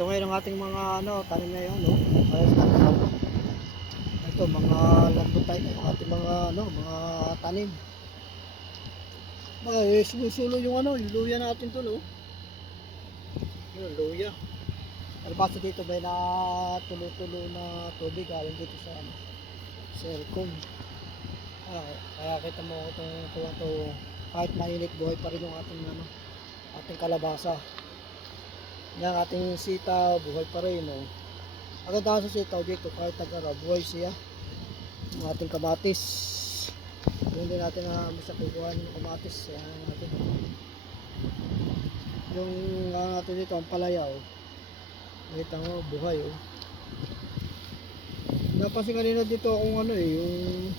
ito ngayon ang ating mga tanim ngayon, no? Ayos na ito. Ito mga lambutay ng ating mga mga tanim. Ay, sumusulo yung yung luya natin to, no? Yung luya. Albasa dito may na tulo-tulo na tubig galing dito sa Selcom. Kaya kita mo itong tuwa to, kahit mainit buhay pa rin yung ating ating kalabasa. Yan ating sitaw, buhay pa rin, no. Agad sa sitaw dito kahit nag-araw, buhay siya. Yung ating kamatis. Hindi natin na basta kukuha ng kamatis. Yan natin. Yung natin dito, ang palaya, oh. Nakita mo, buhay, oh. Napansin kanina dito akong yung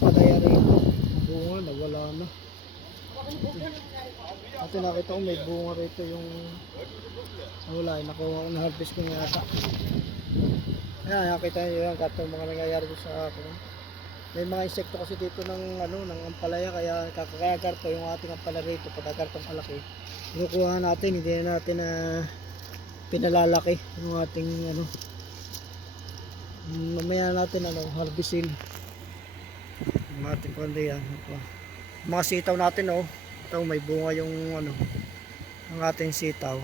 palaya rito. Bunga, nawala na. At nakita ko may bunga rito yung wala, nakuha ko, na-harvest ko yata. Ayan, nakita nyo yan, katong mga nangyayari sa akin. May mga insekto kasi dito ng ng ampalaya, kaya kakakarto yung ating ampalaya rito, pagkakartong kalaki. Kinukuha natin, hindi na natin pinalalaki yung ating mamaya natin harvestin yung ating palaya. Mga sitaw natin, oh. Ito may bunga yung ang ating sitaw.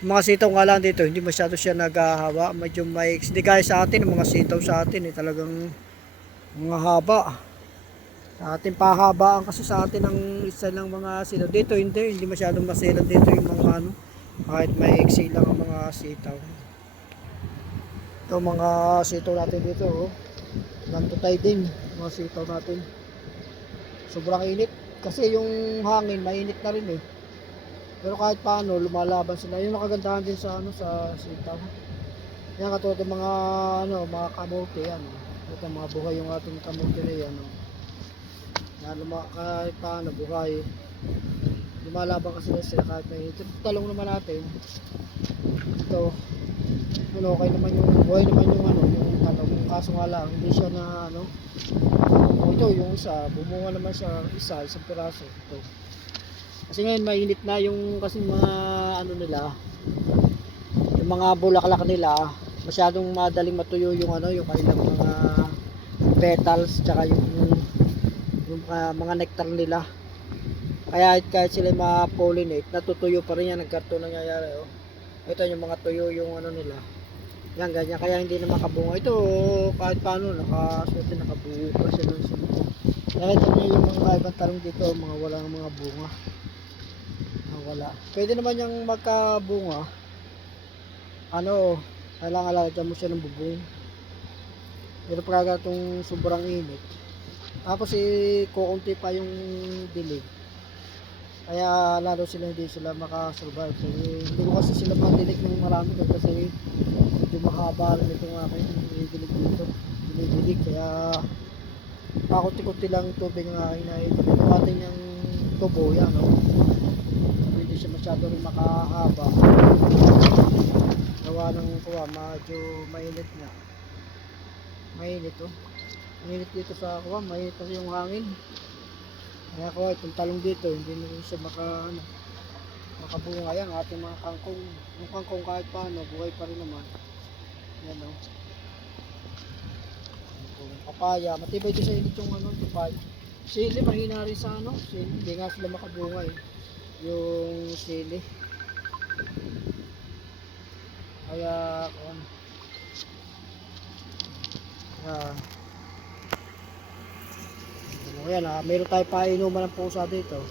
Yung mga sitaw nga lang dito, hindi masyado siya naghahawa, medyo may hindi gaya sa atin, yung mga sitaw sa atin talagang mga haba. Sa atin pahabaan kasi sa atin ang isa lang mga sitaw. Dito hindi masyadong maselan dito yung mga kahit may iksi lang ang mga sitaw. Ito mga sitaw natin dito, oh. Nantutay din mga sitaw natin. Sobrang init kasi yung hangin mainit na rin, eh. Pero kahit paano lumalaban sila. Yung nakagandahan din sa sa sitaw. Yan katulad ng mga mga kamote yan. Ito mga buhay yung ating kamote na yan. Yan kahit paano buhay. Lumalaban kasi sila kahit mainit. Ito talong naman natin. Ito okay naman yung buhay naman yung yung talong. Kaso nga lang hindi siya na ito yung isa bumunga naman siya isang piraso ito. Kasi ngayon mainit na yung kasi mga nila, yung mga bulaklak nila, masyadong madaling matuyo yung yung kanilang mga petals tsaka yung mga nectar nila. Kaya kahit sila ma-pollinate, natutuyo pa rin yan, nagkarto nangyayari, oh. Ito yung mga tuyo yung nila. Yan ganyan, kaya hindi na makabunga. Ito kahit paano nakasuot nakabuo pa siya ng sumo. Kaya ito yung mga ibang talong dito, mga walang mga bunga. Wala. Pwede naman yung magkabunga. Kailangan lalagyan mo siya ng bubong. Pero pagka itong sobrang init, tapos kukunti pa yung dilig. Kaya lalo hindi sila makasurvive. Hindi ko kasi sila pandilig ng marami kasi medyo mahaba rin itong aking dilig dito. Dinidilig. Kaya pakunti-kunti lang tubig ng aking naidilig. Yung ating yung tubo yan, hindi siya masyado rin makahaba. Gawa ng medyo mainit nga. Mainit, oh. Mainit dito sa mainit kasi yung hangin. Kaya itong talong dito, hindi na rin siya makabunga. Yan, ating mga kangkong. Yung kangkong kahit paano, buhay pa rin naman. Yan, oh. Papaya, matibay din sa init yung papaya. Sili, mahina rin sa sili, hindi nga sila makabunga, eh. Yung sili. Kaya ayan, meron tayo painuman ng pusa dito.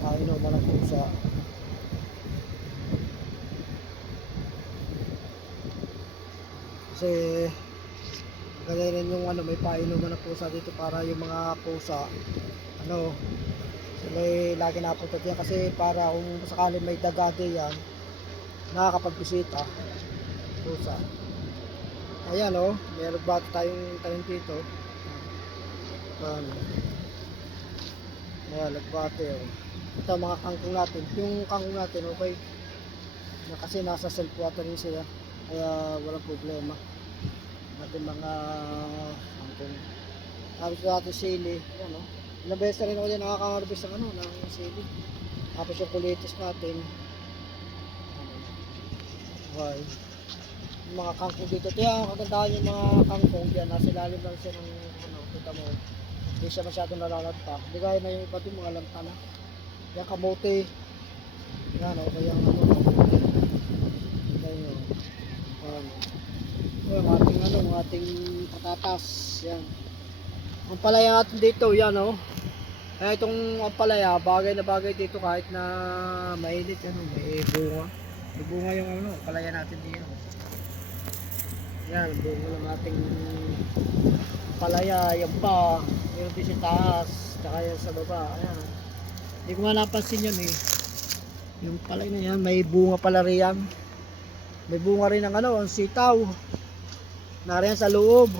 Painuman ng pusa. Kasi ganyan rin yung may painuman ng pusa dito para yung mga pusa sila lagi napunta diyan kasi para kung sakali may dagage yan nakakapagbisita pusa. Ayan, meron ba tayong tanim dito. Ayan, nagbate, ito mga kangkong natin. Yung kangkong natin okay kasi nasa self watering sila kaya walang problema natin mga kangkong. Tapos natin sili, Ilang beses na rin ako din nakaka-harvest ng ng sili. Tapos yung kulitis natin. Okay. Yung mga kangkong dito. Kaya kagandahan yung mga kangkong diyan. Nasa ilalim lang siya ng kita mo. Hindi siya masyadong nalalanta. Hindi gaya na yung iba doon mga lanta na. Kaya kamote. Yan o. Kaya kamote. Kaya yun. Yung ating patatas. Yan. Ang palaya natin dito. Yan o. Kaya itong ampalaya, bagay na bagay dito kahit na mainit, may bunga. May bunga yung palaya natin dito. Yan, bunga ng ating palaya, yan pa. Meron din sa taas, tsaka yan sa baba. Ayan. Hindi ko nga napansin yun eh. Yung palaya na yan, may bunga pala riyan. May bunga rin ng ang sitaw. Nariyan sa loob.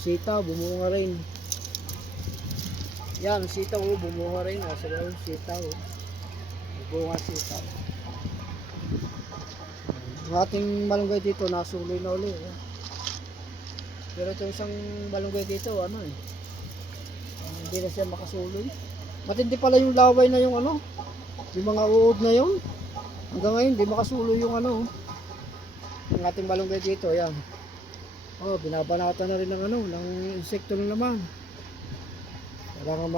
Sitaw, bumunga rin. Yan, sitaw, bumunga rin. Sa loob, sitaw. Bunga sitaw. Ang ating malunggay dito, nasuloy na ulit. Pero ito isang malunggay dito, hindi na siya makasuloy. Matindi pala yung laway na yung yung mga uod na yun. Hanggang ngayon, hindi makasuloy yung ang ating malunggay dito, yan. Binabanatan na rin ng insekto na naman. Kailangan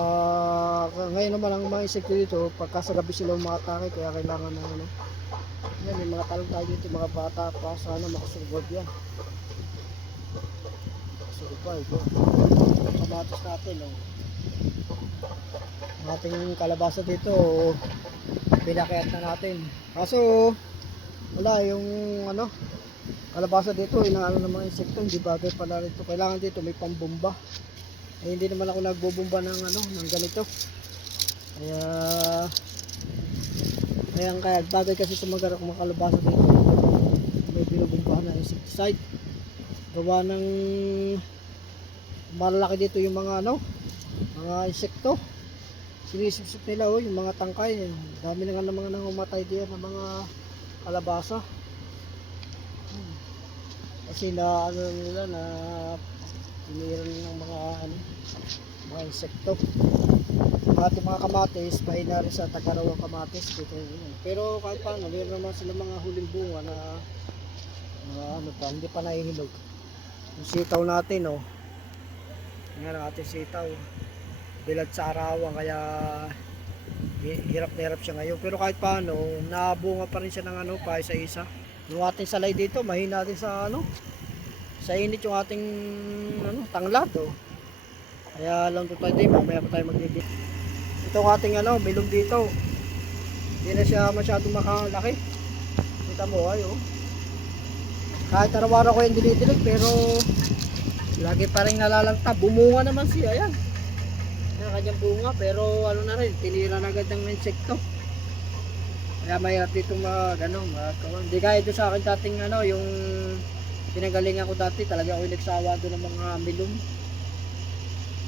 ngayon naman ang mga insekto dito, pagka sa gabi sila umatake, kaya kailangan ng yan, may mga talong tayo dito, mga bata pa, sana makasurvive yan. Makasurvive, kamatis natin, ang ating kalabasa dito, pinakayat na natin. Kaso, wala, yung kalabasa dito, inaano ng mga insekto, hindi bagay pala rito. Kailangan dito, may pambomba. Hindi naman ako nagbubumba ng ng ganito. Kaya bagay kasi sa mga kalabasa dito. May binubumbahan na insecticide. Gawa ng malalaki dito yung mga mga insekto. Sinisipsip nila yung mga tangkay. Dami na nga ng mga nangumatay diyan ng mga kalabasa. Kasi nila na tiniran ng mga insekto. Ating mga kamatis, mahina rin sa tagarawang kamatis dito. Pero kahit paano, meron naman sila mga huling bunga na hindi pa nahihinog. Yung sitaw natin, yan ang ating sitaw. Bilad sa arawan, kaya hirap na hirap siya ngayon. Pero kahit paano, nabunga pa rin siya ng pa isa-isa. Yung ating salay dito, mahina din sa sa init yung ating tanglad. Kaya lang ito tayo din, mamaya pa tayo magbibit. Itong ating bilog dito, hindi na siya masyadong makalaki. Kita mo kahit araw-araw ko yung dinidilig, pero lagi pa rin nalalanta. Bumunga naman siya, yan kanyang bunga, pero na rin, tinira na agad ng insekto. Kaya mahirap dito hindi kaya ito sa akin dating yung pinagalingan ko dati, talaga ako nagsawa doon ng mga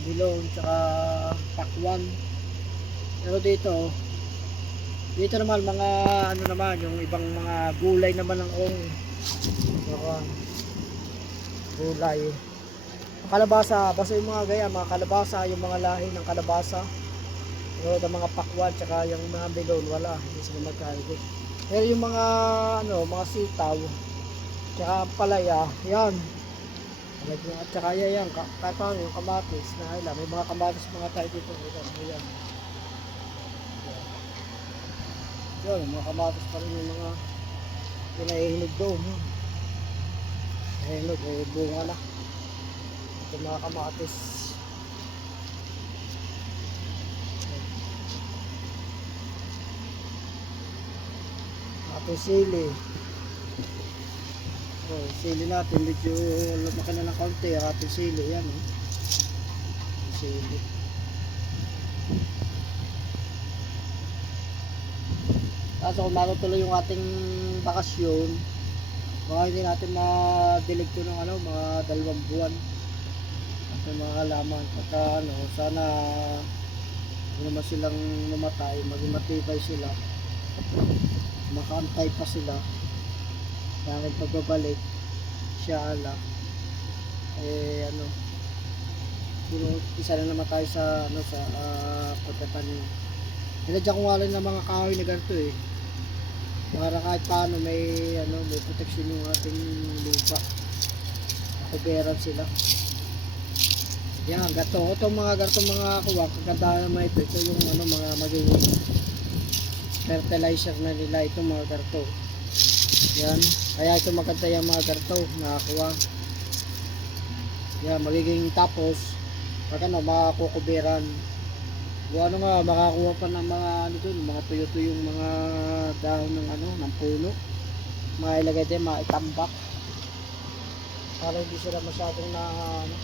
milon tsaka pakwan. Pero dito naman mga naman yung ibang mga gulay naman ng gulay. Ang kalabasa, basta yung mga mga kalabasa, yung mga lahi ng kalabasa, yung mga pakwan tsaka yung mga milon, wala, hindi sila magkaibig. Pero yung mga mga sitaw tsaka palaya, yan. At tsaka yan, kahit paano yung kamatis na may mga kamatis mga tayo dito. Yan. Yan, mga kamatis pa rin yung mga pinahihinog doon. Nahihinog, bunga na. Ito mga kamatis. Ating sili. Sili natin, medyo lumaki na ng kaunti. Ating sili, yan. Sili. Kaso kung matutuloy yung ating bakasyon, baka hindi natin ma-delete ko ng mga 2 buwan. At mga halaman. Pagka sana hindi naman silang mamatay, maging matibay sila. Makaantay pa sila. Dahil pagbabalik siya isa na naman tayo sa ano sa pagtatanim. Nilagyan ko nga rin ng mga kahoy na ganito eh. Para kahit paano may ano, may protection yung ating lupa. Kuberan sila. Yan, gato. Itong mga ganitong mga kuwak, kagandahan naman ito. Ito yung ano, mga magiging fertilizer na nila itong mga garto. Yan. Kaya ito maganda yung mga garto nakakuha. Yan, magiging tapos pag ano, makakukuberan. O ano nga, makakuha pa ng mga ano dun, mga tuyo-tuyong mga dahon ng ano, ng puno. Mailagay din, maitambak. Para hindi sila masyadong na ano,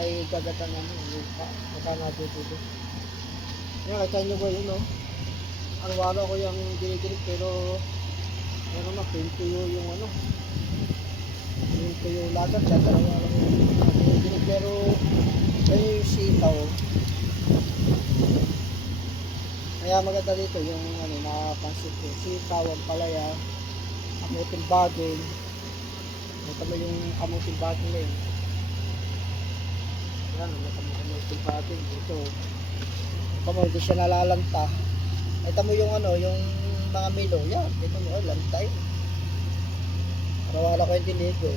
ay gagatan ano, lupa. Baka natutulo. Yan, kita nyo ba yun, no? Ang wala ko yung dinidinig pero ano na, tuyo yung ano. Yung tuyo lagat, kaya talaga wala ko yung dinidinig. Pero, yan yung sitaw. Kaya maganda dito yung ano, napansin ko. Sitaw, ang palaya, kamuting baging. Ito mo yung kamuting baging na yun. Yan, may kamuting baging. Ito mo, hindi siya nalalanta. Ito mo yung ano, yung mga milo. Yan, ito mo, lantay. Arawala ko yung dinigo.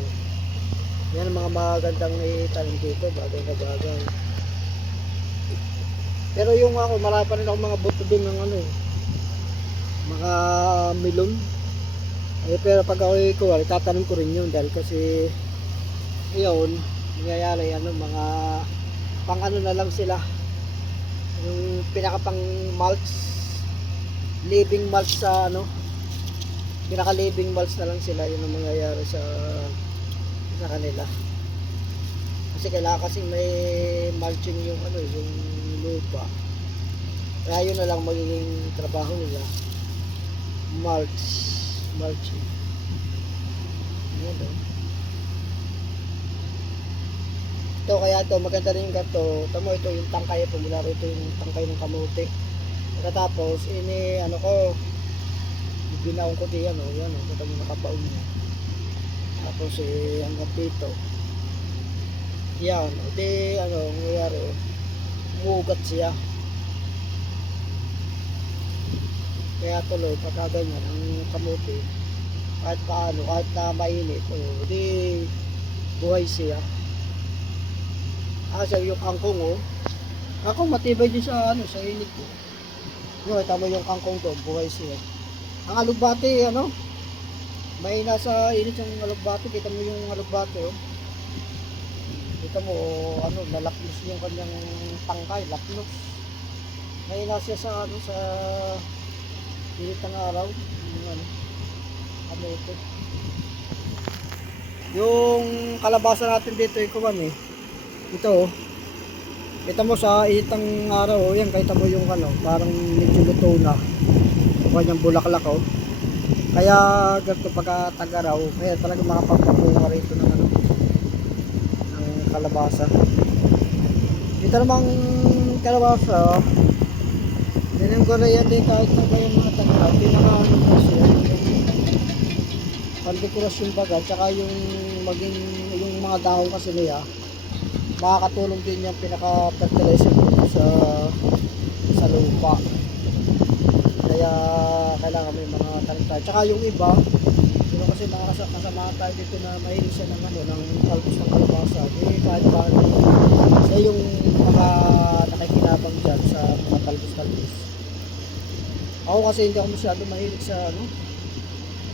Yan ang mga magandang itanim dito, bagay na bagay. Pero yung ako, marami pa rin ako mga buto din ng ano, mga milon. Eh, pero pag ako ikuha, tatanim ko rin yun dahil kasi yun, nangyayari ano, mga pang ano na lang sila. Yung pinaka pang mulch, living mulch sa ano, pinaka living mulch na lang sila, yun ang mangyayari sa kanila. Kasi kailangan kasing may mulching yung ano, yung lupa. Kaya yun na lang magiging trabaho nila. Mulching. Yan o. Ito kaya ito, maganda rin yung gato. Tamo ito yung tangkay, pumula ito yung tangkay ng kamote. Pagkatapos, ini ano ko, ginaon ko diyan o. Yan o, ito mo nakabaon niya. Tapos hanggang dito. Yan, ito ano, nangyayari, umuugat siya. Kaya tuloy, pagka ganyan, ang kamote, kahit paano, kahit na mainit, di buhay siya. Kasi yung kangkong, kangkong matibay din sa, ano, sa init ko. Yung, tama yung kangkong doon, buhay siya. Ang alugbate, ano, may nasa init yung alugbate, kita mo yung alugbate, kita mo, ano, nalapnos yung kanyang tangkay, lapnos. May nasa sa, ano, sa init ng araw, yung ano, kamote. Yung kalabasa natin dito, ikuman ito kita mo sa init ng araw, yan, kita mo yung ano, parang medyo luto na yung kanyang bulaklak kaya ganito pagka tag-araw, kaya talaga makapagpapunga rito ng ano, ng kalabasa. Dito namang kalabasa, ganyan ko rin yan din kahit na kayo mga tag-araw, pinaka ano mo siya, pandekorasyon baga, tsaka yung maging yung mga dahon kasi niya, makakatulong din yung pinaka-fertilizer sa lupa. Kaya kailangan may mga tanim tayo. Tsaka yung iba, yun kasi kasama tayo dito na mahilig siya ng ano, ng talbos ng kalabasa. Di kahit paano, siya yung mga nakikinabang dyan sa mga talbos-talbos. Ako kasi hindi ako masyado mahilig sa ano,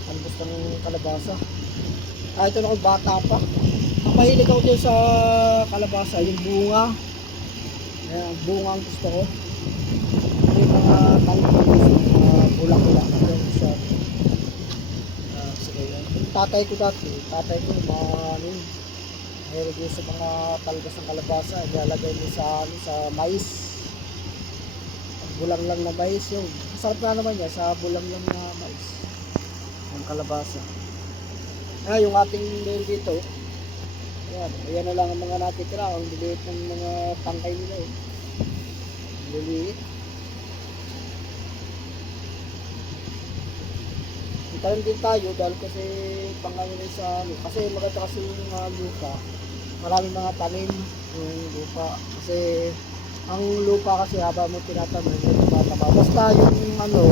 talbos ng kalabasa. Ito na ako bata pa. Ang mahilig ako din sa kalabasa, yung bunga. Ayan, bunga ang gusto ko. Yung mga talbos, bulak-bulak na doon siya. Sige yan. Tatay ko dati, mahilig yun sa mga talbos ng kalabasa. Ilalagay mo sa mais. Bulang lang na mais yun. Masarap na naman niya sa bulang lang na mais. Ang kalabasa. Yung ating mail dito, ayan na lang ang mga natitira. Ang liliit ng mga tangkay nila liliit. Italim din tayo dahil kasi pangalan sa ano, kasi maganda kasi yung lupa, maraming mga tanim yung lupa. Kasi ang lupa kasi habang mo tinatanong, medyo tumataba. Basta yung ano,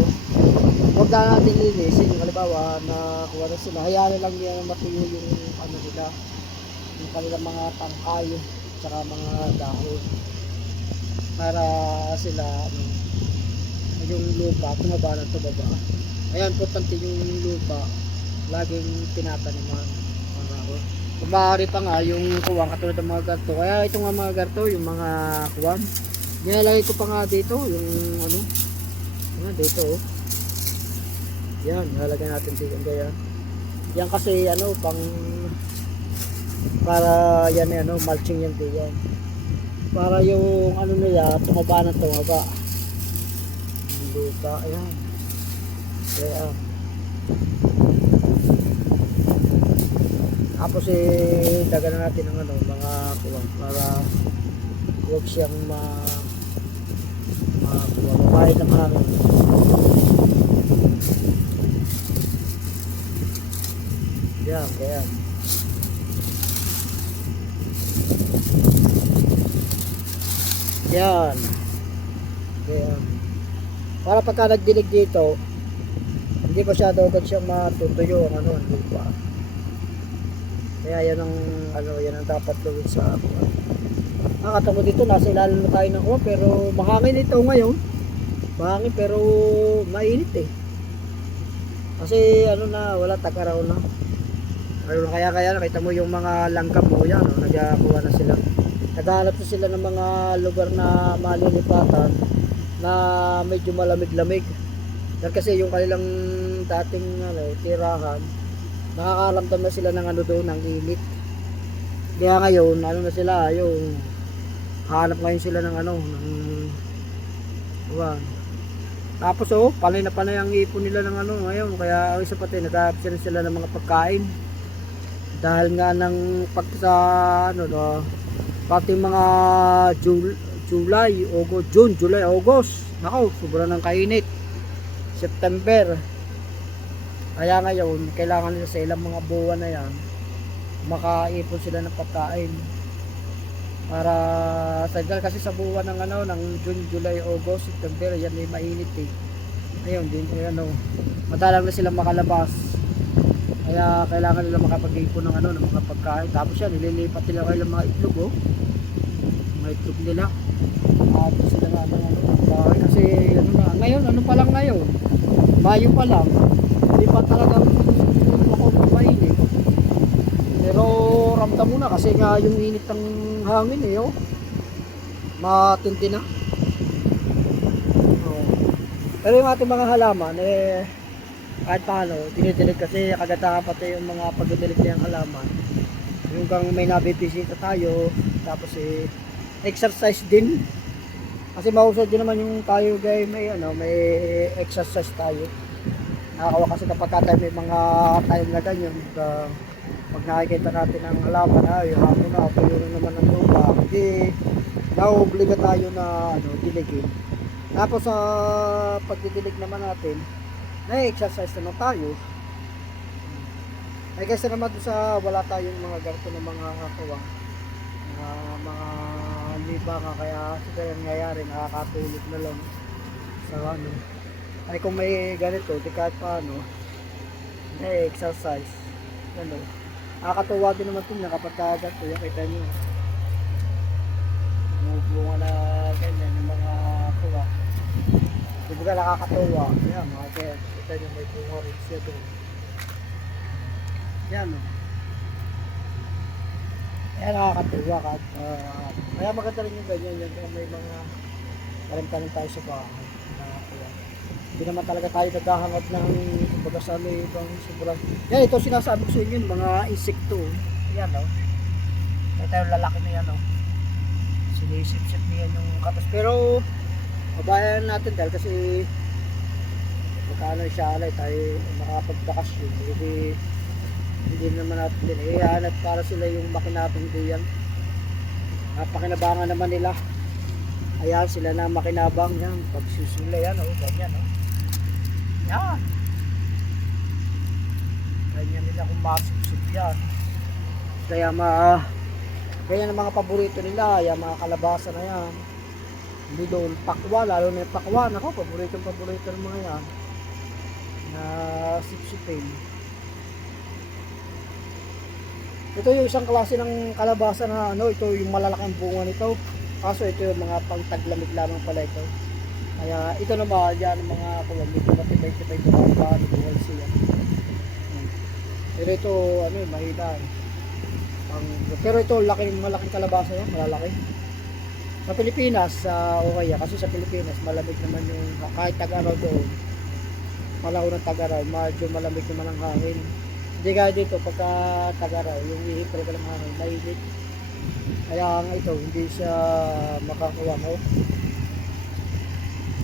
huwag na natin linisin. Halimbawa, na kuha na sila, hayaan na lang yan matuyo yung ano nila, yung kanilang mga tangkay, tsaka mga dahon. Para sila, ano, yung lupa, tumaba na tumaba. Ayan, importante yung lupa, laging tinataniman. Kung maaari pa nga yung kuwang katulad ng mga garto. Kaya ito nga mga garto, yung mga kuwang. Nilalagay ko pa nga dito, yung ano, dito oh. Yan, nilalagay natin dito. Yan. Yan kasi ano, para yan ano, mulching yan dito. Yan. Para yung ano nila, tumaba na tumaba. Yung lupa, ayan. Kaya, tapos dagan na natin ng ano, mga kuwang para huwag siyang mapahid ng hangin. Yan, kaya yan, kaya para pagka nagdilig dito, hindi masyado agad siyang matutuyo ang ano, ang lupa. Kaya yan ang ano, yan ang dapat gawin sa ako. Nakatamo dito, nasa ilalim na tayo ng kuha, pero mahangin ito ngayon. Mahangin pero mainit eh. Kasi ano na, wala tag-araw na. Ayun, kaya nakita mo yung mga langgam mo yan, no? Nagkuha na sila. Naghahanap na sila ng mga lugar na malilipatan na medyo malamig-lamig. Dahil kasi yung kanilang dating ano, tirahan, nakakaramdam na sila ng ano doon, ng init. Kaya ngayon, ano na sila, yung hanap ngayon sila ng ano, ng uwan. Tapos panay na panay ang ipon nila ng ano ngayon, kaya ang isa pati nag-absent sila ng mga pagkain. Dahil nga ng pag sa ano no, pati mga July, August, June, July, August. Nako, sobrang ng kainit. September. Kaya ngayon, kailangan nila sa ilang mga buwan na yan, makaipon sila ng pagkain. Para sa kasi sa buwan ng ano, ng June, July, August, September, yan ay mainit eh. Ayun, din ano, madalang na sila makalabas. Kaya kailangan nila makapag-ipon ng ano, ng mga pagkain. Tapos yan, nililipat nila kayo ng mga itlog oh. Mga itlog nila. Tapos sila nga ng ano, bahay. Kasi ano na, ngayon, ano pa lang ngayon? Mayo pa lang. Hindi pa talagang ako mainit. Pero ramdam mo na kasi nga yung init ng hangin eh oh. Matindi na. Oh. Pero yung ating mga halaman eh, kahit paano, dinidilig kasi kagatahan pati yung mga pagdidilig ng halaman. Yung kang may nabibisita tayo, tapos exercise din. Kasi mahusad din naman yung tayo guys, may ano, may exercise tayo. Nakakawa kasi kapag tayo may mga time na ganyan, pag nakikita natin ang halaman, yung hapon na, puno na naman ng lupa, hindi naobliga tayo na ano, diligin. Tapos sa pagdidilig naman natin, na-exercise naman tayo. Ay kasi naman doon sa wala tayong mga ganito ng mga kawang, mga libanga, kaya siguro yung nangyayari, nakakatulog na lang sa ano. Ay kung may ganito, di kahit paano, na-exercise. Ano, nakakatuwa din naman ito na kapag ganito, yung kita nyo. Bunga na ganyan, yung mga kawang. Diba nakakatuwa. Yan, mga kaya. Kita nyo may bunga rin siya doon. Yan o. Kaya nakakatuwa ka. Kaya maganda rin yung ganyan. Yan kung may mga tanim-tanim tayo sa bahay. Nakakatuwa. Hindi naman talaga tayo naghahangad ng kumbaga sa may ibang sobrang. Yan, ito sinasabi ko sa inyo, mga insekto. Yan o. Ito yung lalaki na yan o. Sinisip-sip niyan yung katas. Pero mabayan natin dahil kasi magkano siya alay tayo makapagdakasyon, hindi naman natin din ihanap para sila yung makinabang duyan. Napakinabangan naman nila, ayan sila na makinabang yan pagsusula yan ganyan yan ganyan nila kung masupsup yan, kaya Ganyan ang mga paborito nila, yung mga kalabasa na yan. Bidol, pakwa, lalo na yung pakwa. Ako, paborito ng mga yan. Na sipsipin. Ito yung isang klase ng kalabasa na ano, ito yung malalaking bunga nito. Kaso ito yung mga pangtaglamig lamang pala ito. Kaya ito naman, yan ang mga kulang, medyo matibay-tibay bumaba, buhay siya. Pero ito, ano eh, mahina eh. Pero ito, malaking kalabasa yan, malalaki. Sa Pilipinas, okay yan. Kasi sa Pilipinas, malamig naman yung, kahit tag-araw doon, malao ng tag-araw, medyo malamig naman ang hangin. Hindi kaya dito, pagka tag-araw, yung ihip talaga ng hangin, mainit. Kaya nga ito, hindi siya makakuha ko.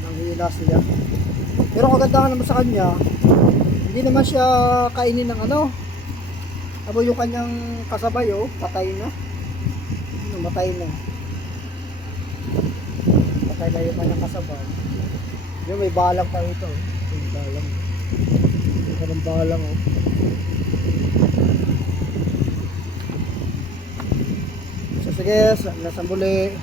Nanghihina siya. Pero ang kagandahan naman sa kanya, hindi naman siya kainin ng ano. Abo yung kanyang kasabay, oh, patay na. Matay na. Patay na yung kanyang kasabay. Yung may balang pa ito. May balang. May kanang balang, oh. So sige, nasa muli.